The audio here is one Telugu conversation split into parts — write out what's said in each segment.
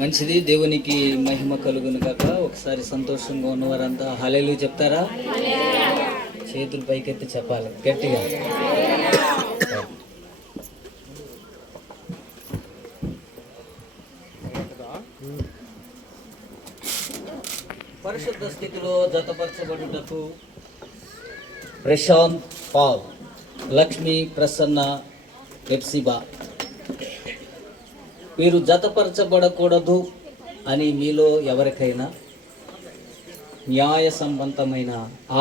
మంచిది, దేవునికి మహిమ కలుగును కాక. ఒకసారి సంతోషంగా ఉన్నవారంతా హల్లెలూయా చెప్తారా? చేతులు పైకెత్తి చెప్పాలి గట్టిగా. పరిశుద్ధ స్థితిలో జతపరచబడుటకు ప్రశాంత్ పాల్, లక్ష్మి ప్రసన్న, ఎప్సిబా మీరు జతపరచబడకూడదు అని మీలో ఎవరికైనా న్యాయ సంబంధమైన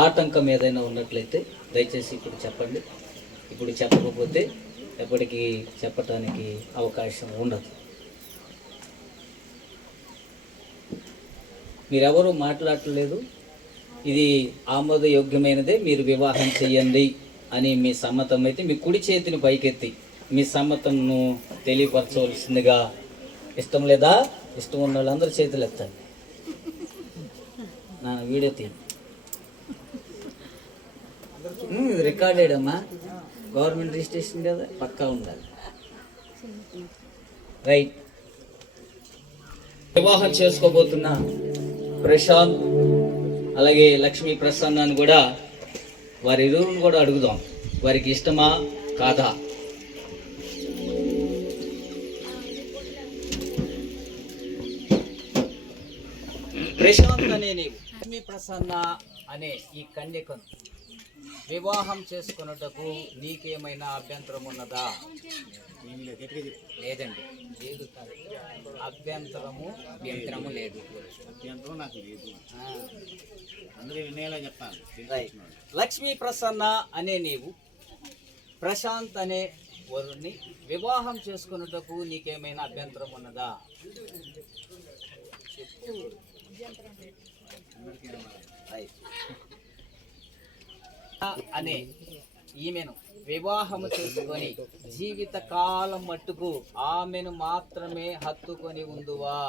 ఆటంకం ఏదైనా ఉన్నట్లయితే దయచేసి ఇప్పుడు చెప్పండి. ఇప్పుడు చెప్పకపోతే ఎప్పటికీ చెప్పటానికి అవకాశం ఉండదు. మీరెవరూ మాట్లాడలేదు. ఇది ఆమోదయోగ్యమైనదే, మీరు వివాహం చెయ్యండి అని మీ సమ్మతం అయితే మీ కుడి చేతిని పైకెత్తి మీ సమ్మతంను తెలియపరచవలసిందిగా. ఇష్టం లేదా? ఇష్టం ఉన్న వాళ్ళందరూ చేతులు ఎత్తండి. నా వీడియో తీ, ఇది రికార్డెడ్ అమ్మా, గవర్నమెంట్ రిజిస్ట్రేషన్ కదా, పక్కా ఉండాలి. రైట్. వివాహం చేసుకోబోతున్నా ప్రశాంత్ అలాగే లక్ష్మీ ప్రసన్నను కూడా వారి ఇరువురిని కూడా అడుగుదాం, వారికి ఇష్టమా కాదా. ప్రశాంత్ అనే నీవు లక్ష్మీ ప్రసన్న అనే ఈ కన్యకను వివాహం చేసుకున్నటకు నీకేమైనా అభ్యంతరం ఉన్నదా? లేదండి. లేదు, అభ్యంతరము లేదు. అభ్యంతరం నాకు లేదు. అందరూ వినేలా చెప్తాను. లక్ష్మీ ప్రసన్న అనే నీవు ప్రశాంత్ అనే వరుణ్ణి వివాహం చేసుకున్నటకు నీకేమైనా అభ్యంతరం ఉన్నదా? అనే ఈమెను వివాహము చేసుకొని జీవిత కాలం మట్టుకు ఆమెను మాత్రమే హత్తుకొని ఉందువా?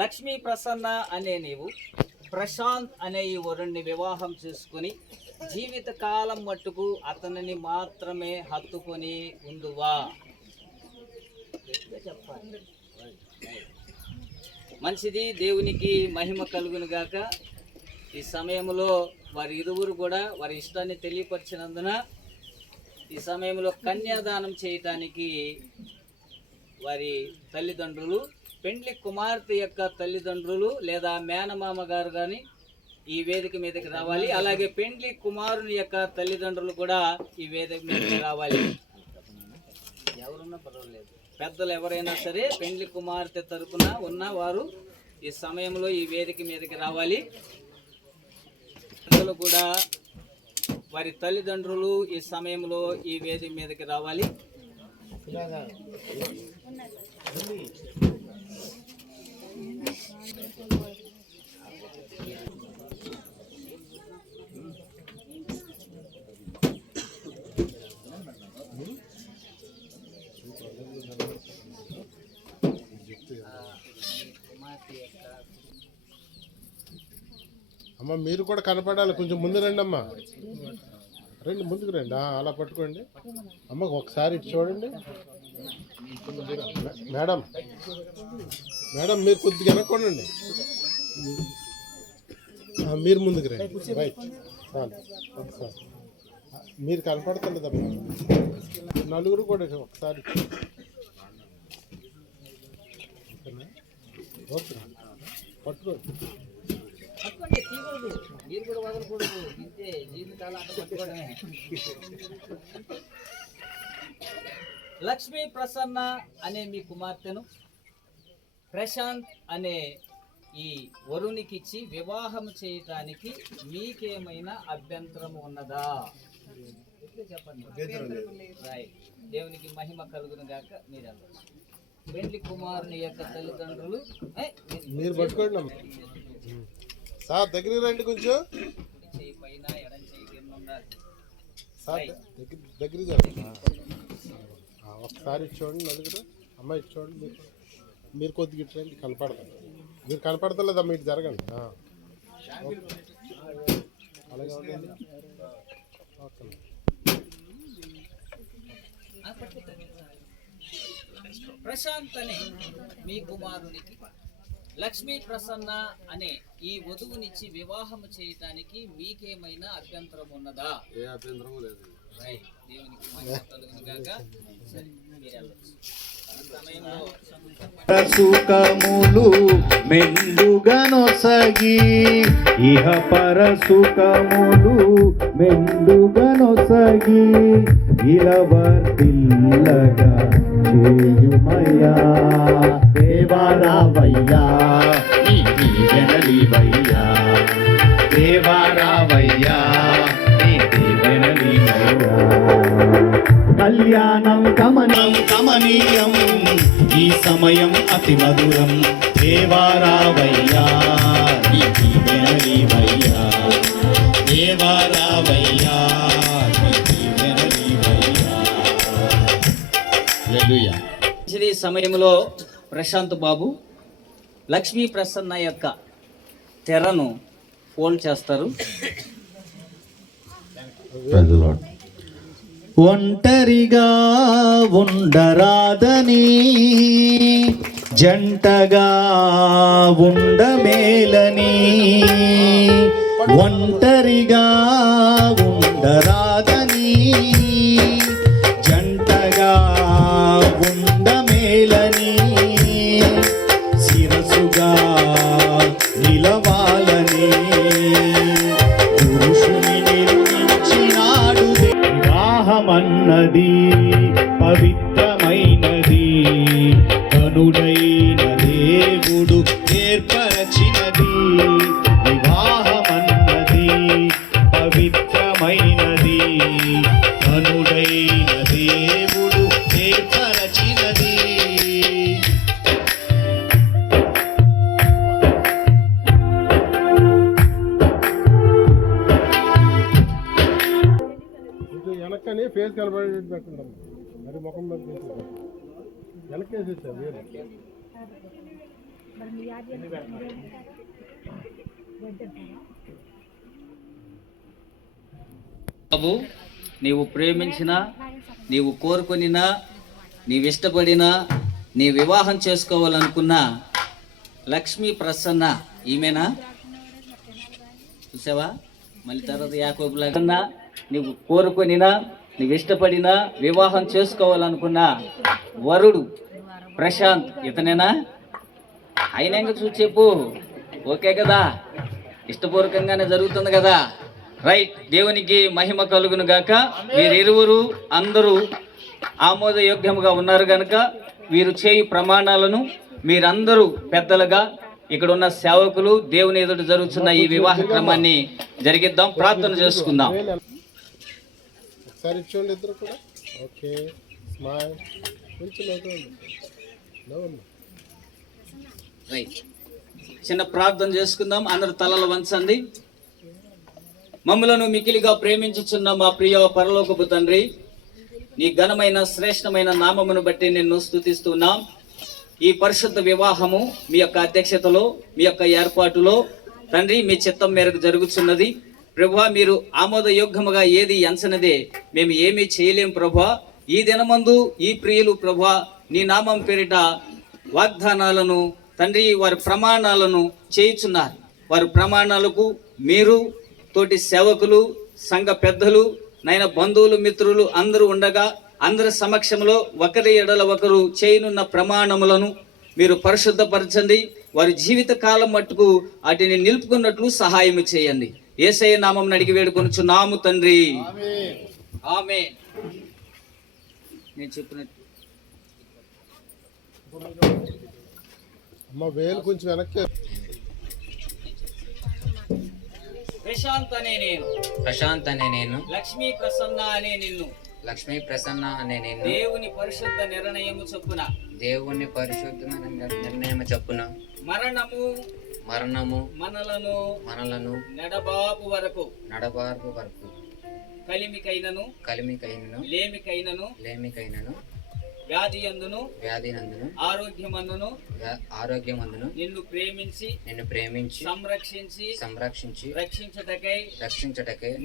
లక్ష్మీ ప్రసన్న అనే నీవు ప్రశాంత్ అనే ఈ వరుణ్ణి వివాహం చేసుకొని జీవిత కాలం మట్టుకు అతనిని మాత్రమే హత్తుకొని ఉందువా? చెప్పాలి. మంచిది, దేవునికి మహిమ కలుగును గాక. ఈ సమయంలో వారి ఇరువురు కూడా వారి ఇష్టాన్ని తెలియపరిచినందున ఈ సమయంలో కన్యాదానం చేయటానికి వారి తల్లిదండ్రులు, పెండ్లి కుమార్తె యొక్క తల్లిదండ్రులు లేదా మేనమామ గారు కానీ ఈ వేదిక మీదకి రావాలి. అలాగే పెండ్లి కుమారుని యొక్క తల్లిదండ్రులు కూడా ఈ వేదిక మీదకి రావాలి. ఎవరున్నా పర్వాలేదు, పెద్దలు ఎవరైనా సరే పెండ్లి కుమార్తె తరపున ఉన్న వారు ఈ సమయంలో ఈ వేదిక మీదకి రావాలి. పిల్లలు కూడా వారి తల్లిదండ్రులు ఈ సమయంలో ఈ వేదిక మీదకి రావాలి. అమ్మ మీరు కూడా కనపడాలి, కొంచెం ముందు రండి అమ్మా, రండి ముందుకు రండి. అలా పట్టుకోండి అమ్మ, ఒకసారి ఇటు చూడండి. మేడం మేడం మీరు కొద్దిగా వెనక్కోండి, మీరు ముందుకు రండి. రైట్, చాలు. ఒకసారి మీరు కనపడుతుండదమ్మా, నలుగురు కూడా ఒకసారి. ఓకే, పట్టుకోండి. మీరు కూడా వదలకూడదు, ఇంతే జీవితాలు పట్టుకోవడమే. లక్ష్మీ ప్రసన్న అనే మీ కుమార్తెను ప్రశాంత్ అనే ఈ వరుణికిచ్చి వివాహం చేయటానికి మీకేమైనా అభ్యంతరం ఉన్నదా? చెప్పండి. రైట్. దేవునికి మహిమ కలుగును గాక. మీరు పెండ్లి కుమారుని యొక్క తల్లిదండ్రులు మీరు పట్టుకోండి సార్, దగ్గర రండి కొంచెం. పైన ఎడం చేయి కింద ఉండాలి సార్, దగ్గర ఒకసారి చూడండి. నలుగురు అమ్మాయి చూడండి, మీరు కొద్దిగా ఇట్రండి, కనపడతారు. మీరు కనపడతలేదా? మీరు జరగండి. అలాగే ఉండండి. ఓకే. ప్రశాంత్ అనే మీ కుమారునికి లక్ష్మీ ప్రసన్న అనే ఈ వధువునిచ్చి వివాహము చేయటానికి మీకేమైనా అభ్యంతరం ఉన్నదా? ఏ అభ్యంతరం లేదు. రైట్. దేవునికి మహిమ కలుగును గాక. సరే, మీరు వెళ్ళొచ్చు. ఈ సమయంలో సుఖములు మెండుగనొసగి ఇహ పరసుఖములు మెండుగనొసగి ఇలవర్తిల్లగా చేయుమయ్యా దేవారావయ్యా నీ దీవెనలివయ్యా దేవారావయ్యా నీ దీవెనలివయ్యా కళ్యాణం కమనం కమనీయం ఈ సమయం అతి మధురం దేవారావయ్యా ఈ దీవెనలివయ్యా దేవారావయ్యా ఈ దీవెనలివయ్యా హల్లెలూయా. ఈ సమయంలో ప్రశాంత్ బాబు లక్ష్మీ ప్రసన్న యొక్క తెరను ఫోల్డ్ చేస్తారు. ఒంటరిగా ఉండరాదని జంటగా ఉండమేలని ఒంటరిగా ఉండరాదని జంటగా ఉండమేలని శిరసుగా నిలవాలని పురుషుని నిర్మించినాడు వివాహమన్నది పవిత్రమైనది కనుడైన దేవుడు ఏర్పరచినది వివాహమన్నది పవిత్రమైనది కనుడైన దేవుడు ఏర్పరచినది. కొంచెం వెనక్కని ఫేస్ కనబడేది పెట్టండి. మరి ముఖం మీద వెనకేసేసా వేరే బాబు, నీవు ప్రేమించినా, నీవు కోరుకొనినా, నీవు ఇష్టపడినా, నీ వివాహం చేసుకోవాలనుకున్నా లక్ష్మీ ప్రసన్న ఈమెనా? చూసావా? మళ్ళీ తర్వాత యాకోబులాగా నీవు కోరుకొనినా, నీవు ఇష్టపడినా, వివాహం చేసుకోవాలనుకున్నా వరుడు ప్రశాంత్ ఇతనేనా? ఆయన ఇంకా చూసి చెప్పు. ఓకే కదా? ఇష్టపూర్వకంగానే జరుగుతుంది కదా? రైట్. దేవునికి మహిమ కలుగును గాక. వీరిరువురు అందరూ ఆమోదయోగ్యముగా ఉన్నారు గనుక వీరు చేయు ప్రమాణాలను మీరందరూ పెద్దలుగా ఇక్కడ ఉన్న సేవకులు దేవుని ఎదుట జరుగుతున్న ఈ వివాహ క్రమాన్ని జరిగిద్దాం. ప్రార్థన చేసుకుందాం. ఒకసారి ఇచ్చోండి ఇద్దరు కూడా. Okay, smile. కొంచెం నవ్వండి. రైట్. చిన్న ప్రార్థన చేసుకుందాం. అందరు తలలు వంచండి. మమ్ములను మికిలిగా ప్రేమించుచున్న మా ప్రియ పరలోకపు తండ్రి, నీ ఘనమైన శ్రేష్టమైన నామమును బట్టి నిన్ను స్తుతిస్తున్నాం. ఈ పరిశుద్ధ వివాహము మీ యొక్క అధ్యక్షతలో, మీ యొక్క ఏర్పాటులో తండ్రి మీ చిత్తం మేరకు జరుగుతున్నది. ప్రభువా, మీరు ఆమోదయోగ్యముగా ఏది ఎంచనిదే మేము ఏమీ చేయలేం ప్రభువా. ఈ దినమందు ఈ ప్రియులు ప్రభువా నీ నామం పేరిట వాగ్దానాలను తండ్రి వారి ప్రమాణాలను చేయుచున్నారు. వారి ప్రమాణాలకు మీరు తోటి సేవకులు, సంఘ పెద్దలు, నైనా బంధువులు, మిత్రులు అందరూ ఉండగా అందరి సమక్షంలో ఒకరి ఎడల ఒకరు చేయనున్న ప్రమాణములను మీరు పరిశుద్ధపరచండి. వారి జీవిత కాలం మట్టుకు వాటిని నిలుపుకున్నట్లు సహాయం చేయండి. యేసయ్య నామం అడిగి వేడుకొనుచున్నాము తండ్రి. ఆమేన్. నేను చెప్పినట్టు అమ్మ వేలు కొంచెం వెనక్కి. ప్రశాంత్ అనే నేను లక్ష్మీ ప్రసన్న అనే నిన్ను దేవుని పరిశుద్ధ నిర్ణయము చొప్పున మరణము మనలను నడబాపు వరకు కలిమికైనను లేమికైనను వ్యాధి యందును ఆరోగ్యమందును ఆరోగ్యమందును నిన్ను ప్రేమించి సంరక్షించి రక్షించుటకై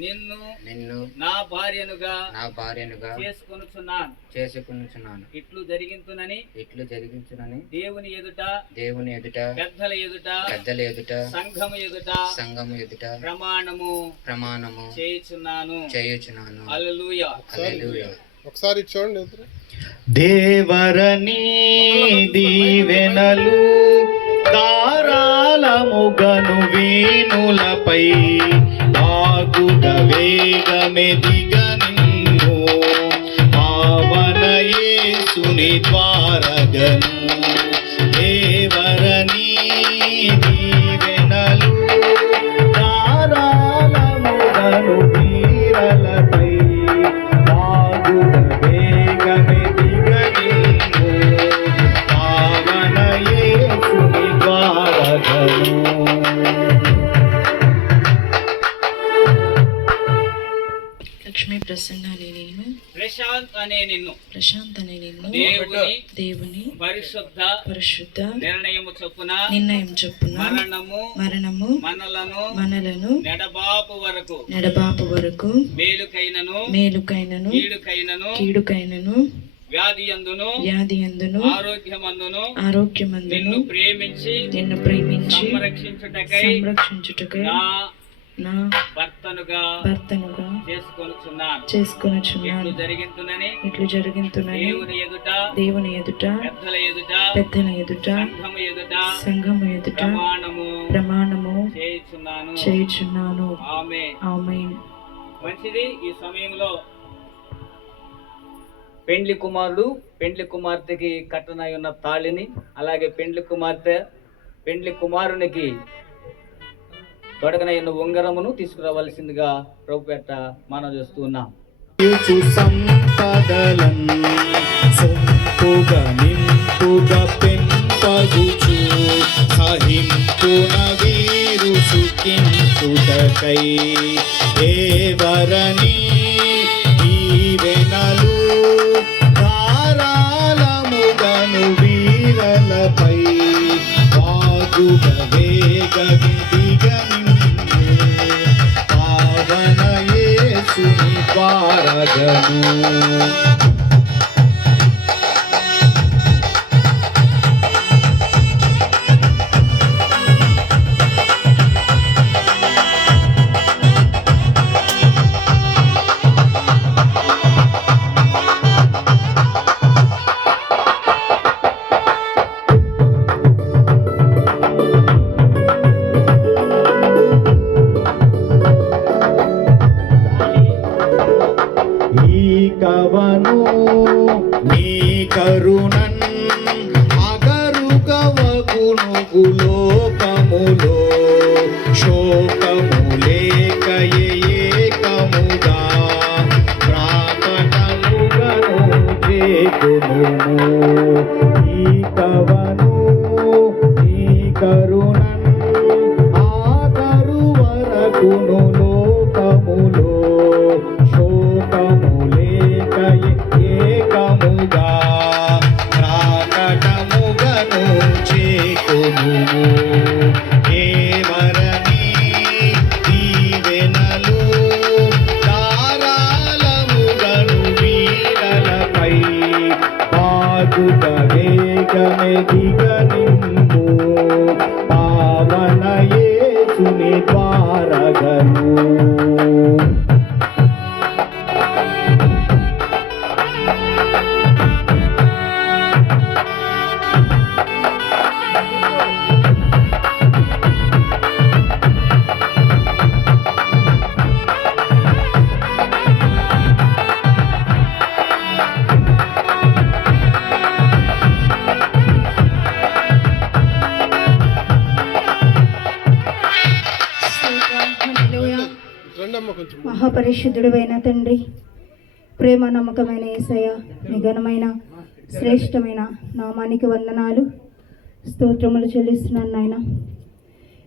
నిన్ను నా భార్యనుగా చేసుకొనుచున్నాను. ఇట్లు జరిగించునని దేవుని ఎదుట పెద్దల ఎదుట సంఘము ఎదుట ప్రమాణము చేయుచున్నాను. హల్లెలూయా. ఒకసారి చూడండి ఎదురు. దేవరని దీవెనలు ధారాళముగను వీణులపై ఆగుడ వేగమెదిగ నిన్ను పావన యేసుని ద్వారగను. దేవరని దీవెనలు ధారాళముగను వీరలపై ఆగుడ వేగమెదిగ నిన్ను పావన యేసుని ద్వారగను. లక్ష్మీ ప్రసన్న అనే నేను ప్రశాంత్ అనే నిన్ను దేవుని పరిశుద్ధ నిర్ణయము చొప్పున మరణము మనలను నెడబాపు వరకు మేలుకైనను కీడుకైనను వ్యాధి యందును ఆరోగ్యమందును నిన్ను ప్రేమించి సంరక్షించుటకై నా భర్తనుగా చేసుకొనుచున్నాను. ఇట్లు జరిగింతునని దేవుని ఎదుట పెద్దల ఎదుట సంఘము ఎదుట ప్రమాణము చేయుచున్నాను. ఆమేన్. మంచిది. ఈ సమయంలో పెండ్లి కుమారుడు పెండ్లి కుమార్తెకి కట్టనై ఉన్న తాళిని, అలాగే పెండ్లి కుమారునికి తొడగనైన ఉంగరమును తీసుకురావాల్సిందిగా ప్రభుపేట మనం చేస్తూ ఉన్నాం. సంపదలం సొంపుగా నింపుగా పెంపగుచు సహింపున వీరు సుఖించుటకై దేవరని దీవెనలు ధారాళముగను వీరలపై వాగుగ వేగమిదిగ పావన యేసుని ద్వారగను. కవను నీ కరుణన్ అగరుగవగును లోకములో శోకములేక ఏకముగా ప్రాకటముగను చేకును. ఈ కవను నీ కరుణన్ ఆకరు వరకును లోకములో శోకములేక ఏకముగా ప్రాకటముగను చేకును. దేవరని దీవెనలు ధారాళముగను వీరలపై ఆగుట వేగమెదిగ నిన్ను పావన యేసుని ద్వారగను. మహాపరిశుద్ధుడైన తండ్రి, ప్రేమ నమ్మకమైన యేసయ్య, మీ ఘనమైన శ్రేష్టమైన నామానికి వందనాలు, స్తోత్రములు చెల్లిస్తున్నాను నాయన.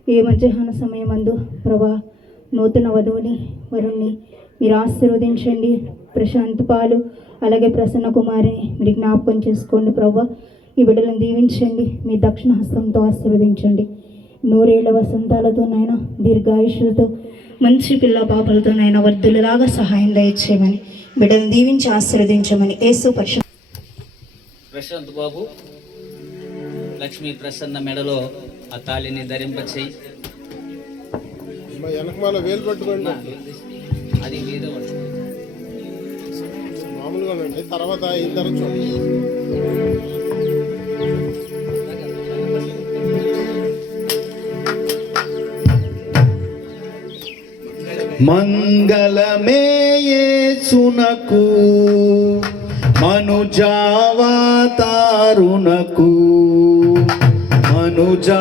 ఈ మధ్యాహ్న సమయమందు ప్రభా, నూతన వధువుని వరుణ్ణి మీరు ఆశీర్వదించండి. ప్రశాంత్ పాలు అలాగే ప్రసన్న కుమారిని మీరు జ్ఞాపకం చేసుకోండి ప్రభా. ఈ బిడ్డలను దీవించండి, మీ దక్షిణ హస్తంతో ఆశీర్వదించండి. నూరేళ్ల వసంతాలతోనైనా దీర్ఘాయుషులతో మంచి పిల్ల పాపలతోనైనా వర్ధులలాగా సహాయం దయచేయమని బిడ్డలను దీవించి ఆశీర్వదించమని యేసు పరిశుద్ధ. ప్రశాంత్ బాబు లక్ష్మీ ప్రసన్న మెడలో ఆ తాళిని ధరింపచేయి. అమ్మ వెనకమాల వేలు పట్టుకోండి, అది ఏదో మామూలుగా ఉండండి. తర్వాత అయిన తర్వాత చూడండి. మంగళమే యేసునకు మనుజావతారునకు మనుజావతారునకు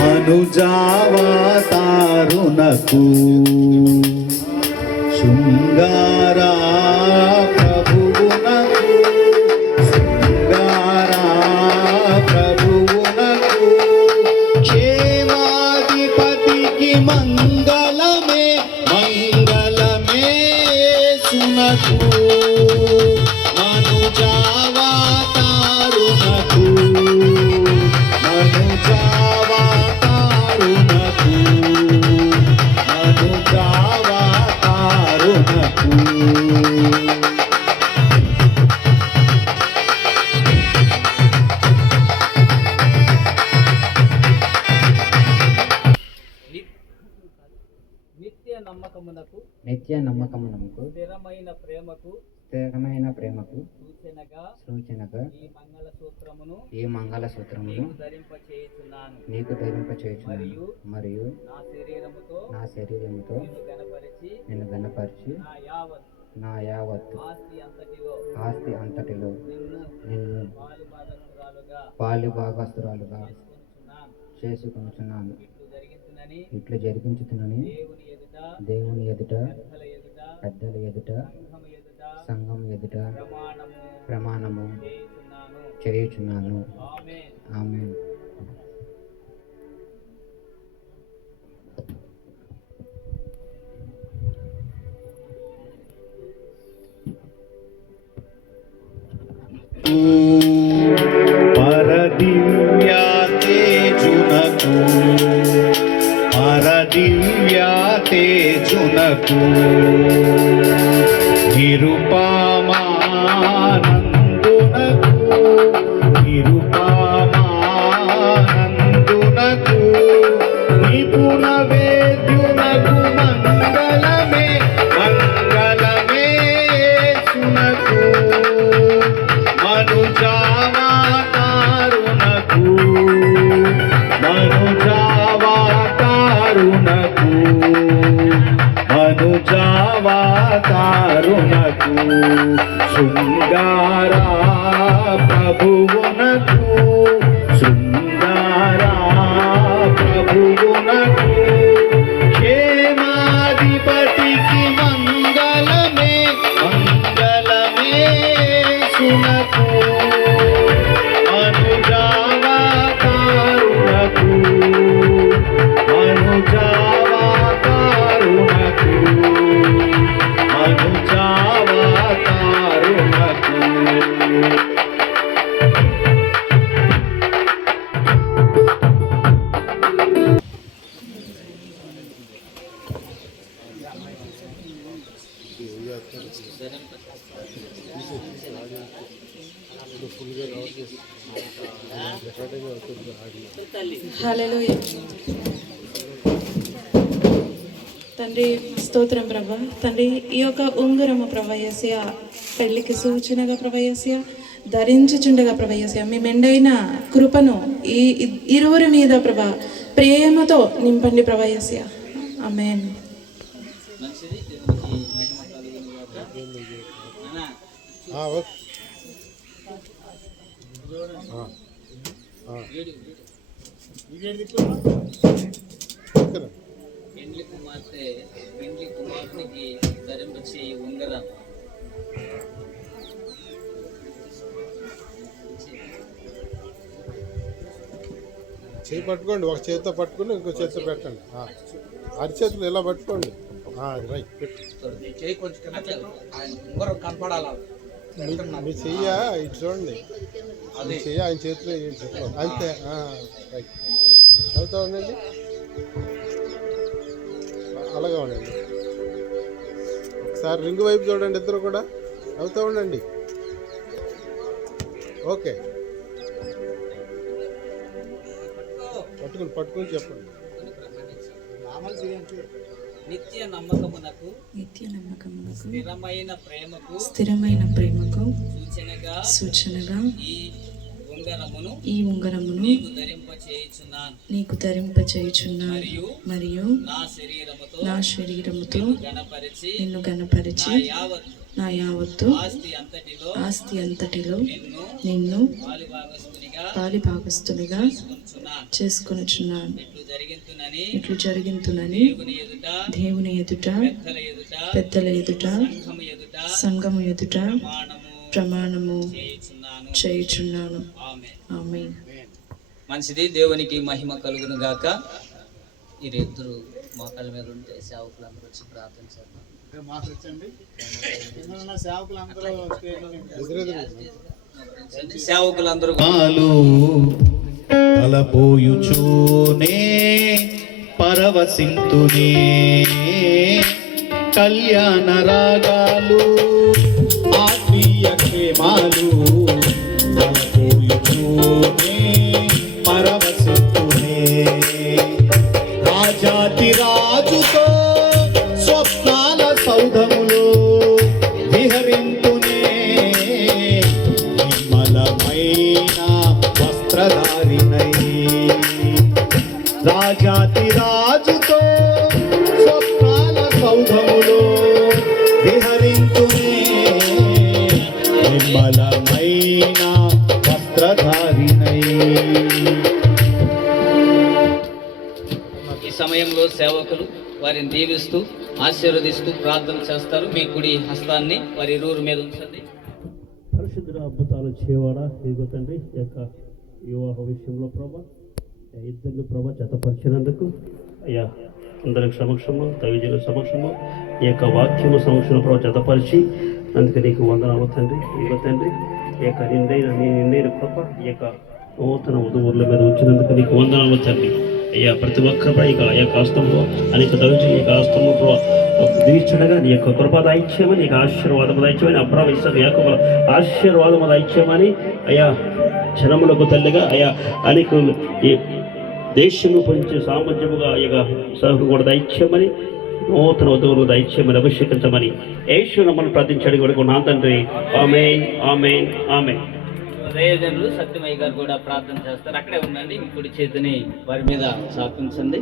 మనుజావతారునకు శృంగారా ప్రభువునకు శృంగారా ప్రభువునకు క్షేమాధిపతికి మంగళమే మంగళమే సునకు మనుజావతారునకు మనుజావతారునకు మనుజావతారునకు నిత్య నమ్మకమునకు నిత్య నమ్మకమునకు స్థిరమైన ప్రేమకు స్థిరమైన ప్రేమకు సూచనగా ఈ మంగళసూత్రమును ఈ మంగళసూత్రమును నీకు ధరింపచేయుచున్నాను. నీకు ధరింపచేయుచున్నాను మరియు నా శరీరముతో నా శరీరముతో నిన్ను గణపరిచి నా యావత్ ఆస్తి అంతటిలో నిన్ను పాలుభాగస్తురాలుగా చేసుకొనుచున్నాను. ఇట్లు జరిగించుతున్నని దేవుని ఎదుట పెద్దల ఎదుట సంఘం ఎదుట ప్రమాణము చేయుచున్నాను. ఆమేన్. పరదివ్యా తేజునకు పరదివ్యా తేజునకు నిరుపమానందునకు నిరుపమానందునకు నిపుణ వేద్యునకు మంగళమే మంగళమే సునకు మనుజావతారునకు మనుజావతారునకు మనుజావతారునకు శృంగారా ప్రభువునకు శృంగారా ప్రభువునకు క్షేమాధిపతికి మంగళమే మంగళమే సునకు మనుజావతారునకు మనుజావతారునకు మనుజావతారునకు హల్లెలూయా. తండ్రి స్తోత్రం ప్రభా. తండ్రి ఈ యొక్క ఉంగరము ప్రభయస్య పెళ్లికి సూచనగా ప్రభయస్య ధరించుచుండగా ప్రభయస్య మీ మెండైన కృపను ఈ ఇరువురి మీద ప్రభా ప్రేమతో నింపండి ప్రభయస్య. ఆమేన్. మంచిది. దేవునికి మహిమ కలుగును గాక. నాన్న, ఓకే. పెండ్లి కుమార్తెకి ధరింపచేయి ఉంగరం. చేయి పట్టుకోండి, ఒక చేతితో పట్టుకుని ఇంకో చేతితో పెట్టండి. అరిచేతులు ఇలా పట్టుకోండి. అది రైట్ పెట్టు. చేయి కొంచెం కింద ఆయన ఉంగరం కనపడాలా మీ చెయ్య ఇటు చూడండి, అది చెయ్య ఆయన చేతిలో చెప్పాలి అంతే. రైట్, అవుతా ఉండండి, అలాగే ఉండండి. ఒకసారి రింగ్ వైపు చూడండి, ఇద్దరు కూడా అవుతా ఉండండి. ఓకే, పట్టుకుని చెప్పండి. నిత్య నమ్మకమునకు స్థిరమైన ప్రేమకు సూచనగా ఈ ఉంగరమును నీకు ధరింపచేయుచున్నాను మరియు నా శరీరముతో నిన్ను గణపరిచి నా యావత్తు ఆస్తి అంతటిలో నిన్ను పాలిభాగస్తునిగా చేసుకొనుచున్నాను. ఇట్లు జరిగింతునని దేవుని ఎదుట పెద్దల ఎదుట సంఘము ఎదుట ప్రమాణము చేయుచున్నాను. ఆమేన్. మంచిది, దేవునికి మహిమ కలుగును గాక. ఈ ఇద్దరు మోకాళ్ళ మీద ఉంటే సేవకులందరూ వచ్చి ప్రార్థన చేద్దాం. సేవకులందరూ తలపోయుచూనే పరవశింతునే కళ్యాణ రాగాలు ఆత్మీయ క్షేమాలు తలపోయుచూనే పరవశింతునే రాజాతి రాజుతో స్వప్నాల సౌధములో విహరింతునే నిర్మలమైన వస్త్రధారిణై రాజాతి రాజుతో స్వప్నాల సౌధములో విహరింతునే నిర్మలమైన వస్త్రధారిణై. ఈ సమయంలో సేవకులు వారిని దీవిస్తూ ఆశీర్వదిస్తూ ప్రార్థన చేస్తారు. మీ కుడి హస్తాన్ని వారి ఇరువురి మీద ఉంచండి. పరిశుద్ధ అద్భుతాలు చేయవాడా ఇదిగో తండ్రి, ఈ యొక్క వివాహ విషయంలో ప్రభా ఇద్దరిని ప్రభా జతపరిచినందుకు అయ్యా అందరి సమక్షము దైవజనుల సమక్షము ఈ యొక్క వాక్యము సమక్షంలో ప్రభా జతపరిచి అందుకే నీకు వందనాలు తండ్రి. ఇదిగో తండ్రి, ఈ యొక్క నిండైన కృప ఈ యొక్క నూతన వధువుల మీద ఉంచినందుకు నీకు వందనాలు తండ్రి. అయ్యా ప్రతి ఒక్కరు ఇక ఆ యొక్క హస్తంలో అనేక దైవజనుల ఈ యొక్క హస్తంలో దీవించడగా నీ యొక్క కృప దాయిచ్చామని, నీకు ఆశీర్వాదము దాయిచ్చామని, అబ్రాహాము ఇస్సాకు యాకోబుల ఆశీర్వాదము దాయిచ్చామని అయ్యా జనములకు తల్లిగా అయ్యా అనేక ఈ దేశము పొందించే సామర్థ్యముగా అయ్యగా సహకు కూడా దాయిచ్చామని, నూతన వధువులు దాయిచ్చామని, అభిషేకించమని యేసు నామమున ప్రార్థించడానికి కూడా నా తండ్రి. ఆమేన్, ఆమేన్, ఆమేన్. దైవజనులు సత్యమయ్య గారు కూడా ప్రార్థన చేస్తారు. అక్కడే ఉండండి. మీ కుడి చేతిని వారి మీద చాపించండి.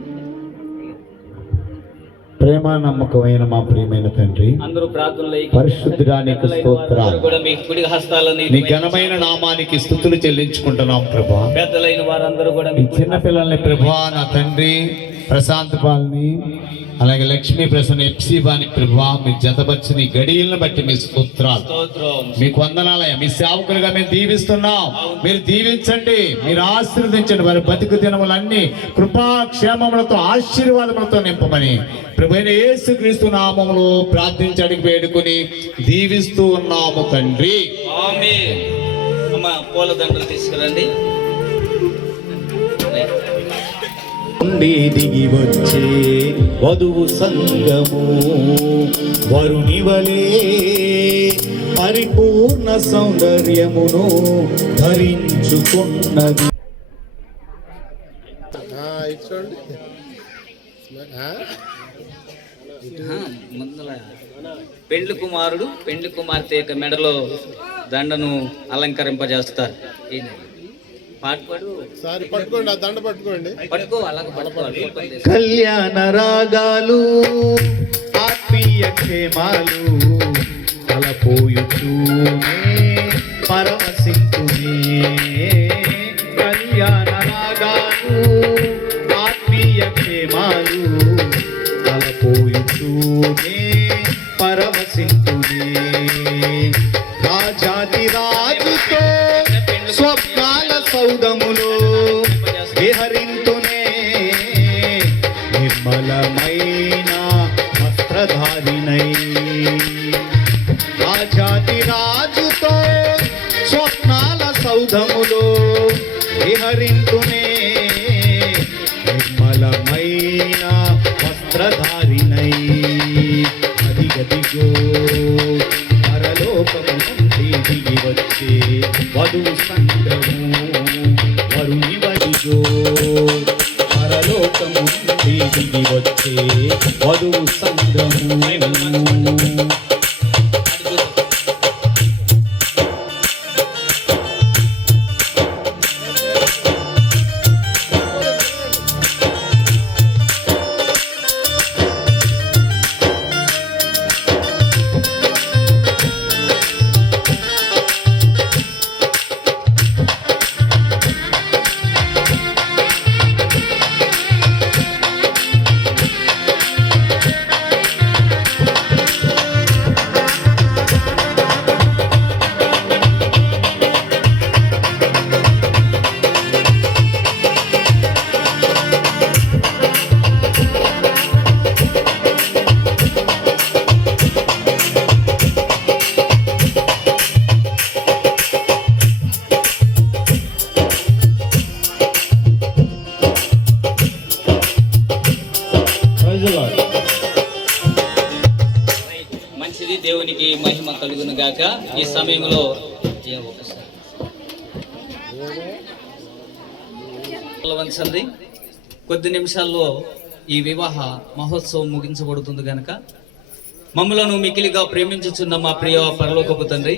ప్రేమ నమ్మకమైన మా ప్రియమైన తండ్రి, అందరూ ప్రార్థనలో పరిశుద్ధుడానికి స్తోత్రాలు. కూడా మీ కుడి హస్తాలని నీ ఘనమైన నామానికి స్తుతులు చెల్లించుకుంటున్నాం ప్రభా. పెద్దలైన వారందరూ కూడా ఈ చిన్న పిల్లల్ని ప్రభా, నా తండ్రి ప్రశాంత్ పాల్ని అలాగే లక్ష్మీ ప్రసన్న ఎప్సిబాని ప్రభా మీరు జతపరిచిన గడియలను బట్టి మీ స్తోత్రాలు, మీకు వందనాలయ. మీ సేవకులుగా మేము దీవిస్తున్నాం. మీరు దీవించండి, మీరు ఆశీర్వదించండి. వారి బతుకు దినములన్నీ కృపాక్షేమములతో ఆశీర్వాదములతో నింపమని ప్రభువైన యేసుక్రీస్తు నామములో ప్రార్థించడానికి వేడుకొని దీవిస్తూ ఉన్నాము తండ్రి. ఆమేన్. అమ్మ పూలదండలు తీసుకురండి. దిగి వచ్చే వధువు సంగము వరుని వలే పరిపూర్ణ సౌందర్యమును ధరించుకున్నది. ఇటు చూడండి. ముందల పెండ్లి కుమారుడు పెండ్లి కుమార్తె యొక్క మెడలో దండను అలంకరింపజేస్తారు. సారి పట్టుకోండి, ఆ దండ పట్టుకోండి. కళ్యాణ రాగాలు ఆత్మీయ క్షేమాలు తలపోయుచూనే పరవశింతునే కళ్యాణ రాగాలు ఆత్మీయ క్షేమాలు తలపోయుచూనే పరవశింతునే రాజాతి రాజుతో స్వప్నాల సౌధములో విహరింతునే నిర్మలమైన వస్త్రధారిణై సౌధములో విహరింతునే నిర్మలమైన వస్త్రధారిణై అదిగదిగో పరలోకము నుండి దిగి వచ్చే వధువు సంఘము వరుని వడిగో పరలోకము నుండి దిగి వచ్చే వధువు సంఘము. మంచిది, దేవునికి మహిమ కలుగును గాక. ఈ సమయంలో వంచండి. కొద్ది నిమిషాల్లో ఈ వివాహ మహోత్సవం ముగించబడుతుంది గనక మమ్మలను మికిలిగా ప్రేమించుచున్న మా ప్రియ పరలోకపు తండ్రి,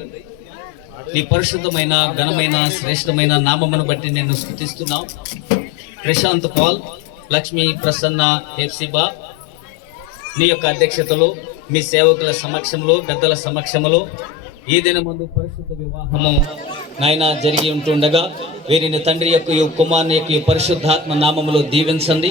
నీ పరిశుద్ధమైన ఘనమైన శ్రేష్టమైన నామమును బట్టి నేను స్తుతిస్తున్నాం. ప్రశాంత్ పాల్, లక్ష్మీ ప్రసన్న హెప్సిబా నీ యొక్క అధ్యక్షతలో, మీ సేవకుల సమక్షంలో, పెద్దల సమక్షంలో ఈ దినమందు పరిశుద్ధ వివాహము నాయన జరిగి ఉంటుండగా వీరిని తండ్రి యొక్క కుమారుని యొక్క పరిశుద్ధాత్మ నామములో దీవించండి.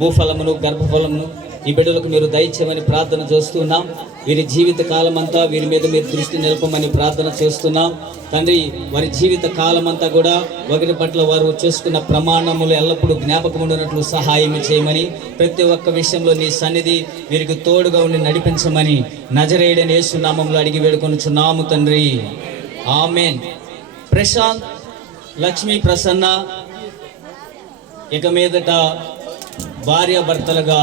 భూఫలమును గర్భఫలమును ఈ బిడ్డలకు మీరు దయచేయమని ప్రార్థన చేస్తున్నాం. వీరి జీవిత కాలం అంతా వీరి మీద మీరు దృష్టి నిలపమని ప్రార్థన చేస్తున్నాం. తండ్రి, వారి జీవిత కాలం అంతా కూడా ఒకరి పట్ల వారు చేసుకున్న ప్రమాణములు ఎల్లప్పుడూ జ్ఞాపకం ఉన్నట్లు సహాయం చేయమని, ప్రతి ఒక్క విషయంలో నీ సన్నిధి వీరికి తోడుగా ఉండి నడిపించమని నజరేయుడైన యేసు నామములో అడిగి వేడుకొనుచున్నాము తండ్రి, ఆమేన్. ప్రశాంత్, లక్ష్మీ ప్రసన్న ఇక మీదట భార్యాభర్తలుగా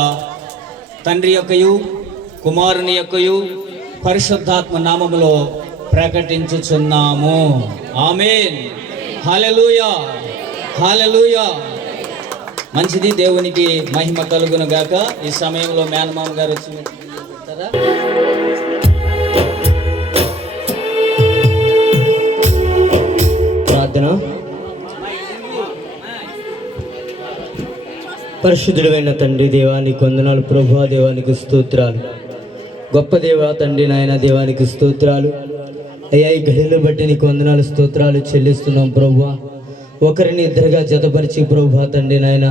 తండ్రి యొక్కయు కుమారుని యొక్కయు పరిశుద్ధాత్మ నామములో ప్రకటించుచున్నాము. ఆమేన్. హల్లెలూయా, హల్లెలూయా. మంచిది, దేవునికి మహిమ కలుగును గాక. ఈ సమయంలో మేనమామ గారు వచ్చి చెప్తారా? ప్రార్థన. పరిశుద్ధుడైన తండ్రి, దేవానికి వందనాలు. ప్రభువా, దేవానికి స్తోత్రాలు. గొప్ప దేవా తండ్రి, నాయన దేవానికి స్తోత్రాలు. అయ్యా, ఈ గడిని బట్టి నీకు వందనాలు స్తోత్రాలు చెల్లిస్తున్నాం ప్రభువా. ఒకరిని ఇద్దరుగా జతపరిచి ప్రభువా తండ్రి, నాయన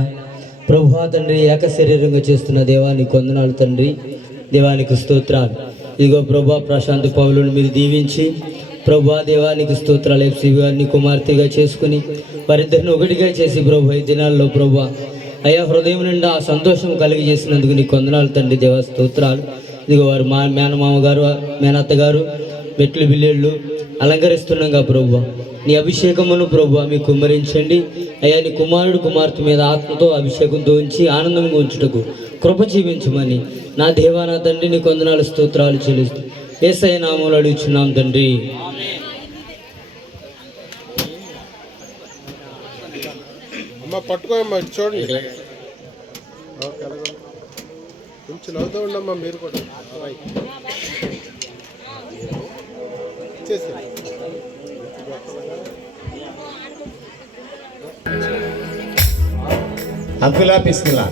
ప్రభువా తండ్రి ఏక శరీరంగా చేస్తున్న దేవానికి వందనాలు తండ్రి, దేవానికి స్తోత్రాలు. ఇదిగో ప్రభువా, ప్రశాంత్ పౌలుని మీరు దీవించి ప్రభువా దేవానికి స్తోత్రాలు. ఎఫ్సి గారిని కుమార్తెగా చేసుకుని వారిద్దరిని ఒకటిగా చేసి ప్రభు ఈ దినాల్లో ప్రభువా అయ్యా హృదయం నిండా ఆ సంతోషం కలిగి చేసినందుకు నీకు వందనాలు తండ్రి, దేవా స్తోత్రాలు. ఇదిగో వారు మా మేనమామ గారు, మేనత్త గారు మెట్లు బిల్లేళ్ళు అలంకరిస్తున్నాగా ప్రభువా నీ అభిషేకమును ప్రభువా మీకు కుమ్మరించండి. అయ్యా, నీ కుమారుడు కుమార్తె మీద ఆత్మతో అభిషేకంతో ఉంచి ఆనందంగా ఉంచుటకు కృప జీవించమని నా దేవా నా తండ్రి నీకు వందనాలు స్తోత్రాలు చెల్లిస్తూ యేసయ్య నామములో అడుగుచున్నాం తండ్రి. అమ్మ పట్టుకోమ్మా, చూడండి. కొంచెం నవ్వుతూ ఉండమ్మా మీరు కూడా. ఇచ్చేసి అంకులా పిస్మిలా.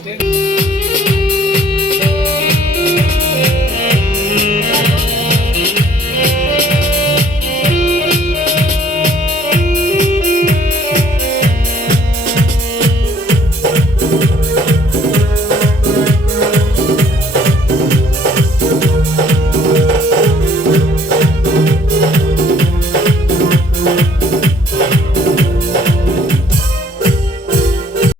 Gracias.